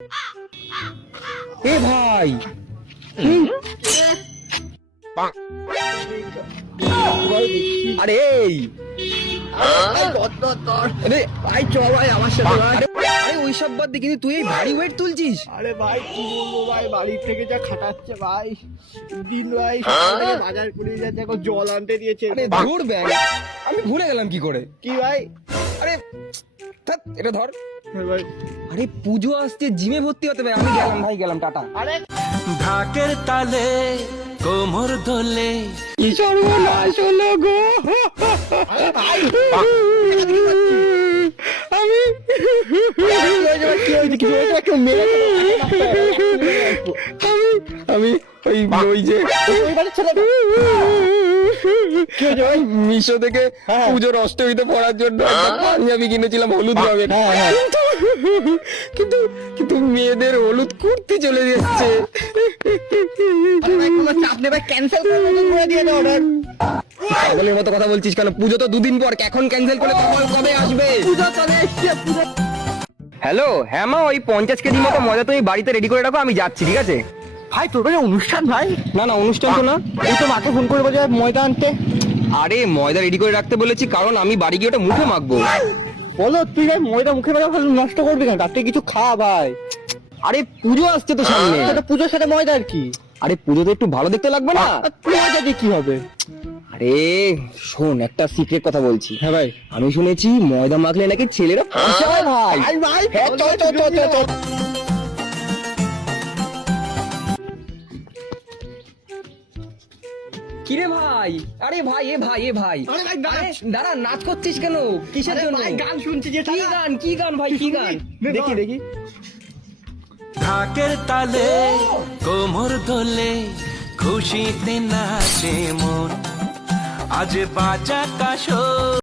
এ ভাই আরে এই আরে ভাই চল ভাই আমার সাথে আরে ওইসব বাদ দিয়ে কিন্তু তুই এই ভারী ওয়েট তুলছিস। আরে ভাই কি বলবো ভাই, বাড়ির থেকে যা খাটাচ্ছে ভাই, দিন ভাই সকাল থেকে বাজার করে যাচ্ছে, এখন জল আনতে দিয়েছে। আরে দূর ব্যাগ, আমি ভুলে গেলাম কি করে। কি ভাই? আরে ধ্যাৎ, এটা ধর। হ্যাঁ ভাই। আরে পুজো আসছে, জিমে ভর্তি হতে হবে। আমি গেলাম ভাই, গেলাম, টাটা। আরে ঢাকের তালে কোমর দোলে কি সর্বনাশ হলো গো। ভাই আমি কি হয়েছে? কি হয়েছে? একটু মেরে আমি ওই যে ওই বাড়ির ছেলে কি হয়েছে ভাই, মিশো থেকে পুজোর অষ্টমীতে পড়ার জন্য একটা পাঞ্জাবি কিনেছিলাম হলুদ রঙের। কিন্তু কিন্তু মেয়েদের হলুদ কুর্তি চলে যাচ্ছে। কোনো চাপ নেই ভাই, ক্যান্সেল করে দিয়ে দাও অর্ডার। পাগলের মতো কথা বলছিস কেন? পুজো তো দুদিন পর, এখন ক্যান্সেল করে কবে আসবে? পূজা চলে এসছে, পূজা। হ্যালো, হ্যাঁ মা, ওই 50 কেজি মতো মজা তুমি বাড়িতে রেডি করে রাখো, আমি যাচ্ছি, ঠিক আছে? ভাই তোর কাছে অনুষ্ঠান ভাই? না না, অনুষ্ঠান তো না। এই তো মাকে ফোন করে বলছে ময়দা আনতে। আরে ময়দা রেডি করে রাখতে বলেছি কারণ আমি বাড়ি গিয়ে ওটা মুখে মাখবো। বলো তুই ভাই ময়দা মুখে মাখা নষ্ট করবি কেন? তার থেকে কিছু খা ভাই। আরে পুজো আসছে তো সামনে। এটা পুজোর সাথে ময়দা আর কি? আরে পুজোতে একটু ভালো দেখতে লাগবে না? ময়দা দিয়ে কি হবে? আরে শোন, একটা সিক্রেট কথা বলছি। হ্যাঁ ভাই। আমি শুনেছি ময়দা মাখলে নাকি ছেলেরা ফর্সা হয় ভাই। ভাই ভাই হ্যাঁ, চল চল চল চল চল। কিরে ভাই? আরে ভাই, এ ভাই, এ ভাই, আরে ভাই, নাচ। আরে দাঁড়া, নাচ করছিস কেন? কিসের আরে জন্য? ভাই, গান শুনছি যেটা। কি গান? কি গান ভাই, কি গান? নে, দেখি ধর। দেখি। ঢাকের তালে কোমর দোলে খুশিতে নাচে মন আজ বাজা কাশো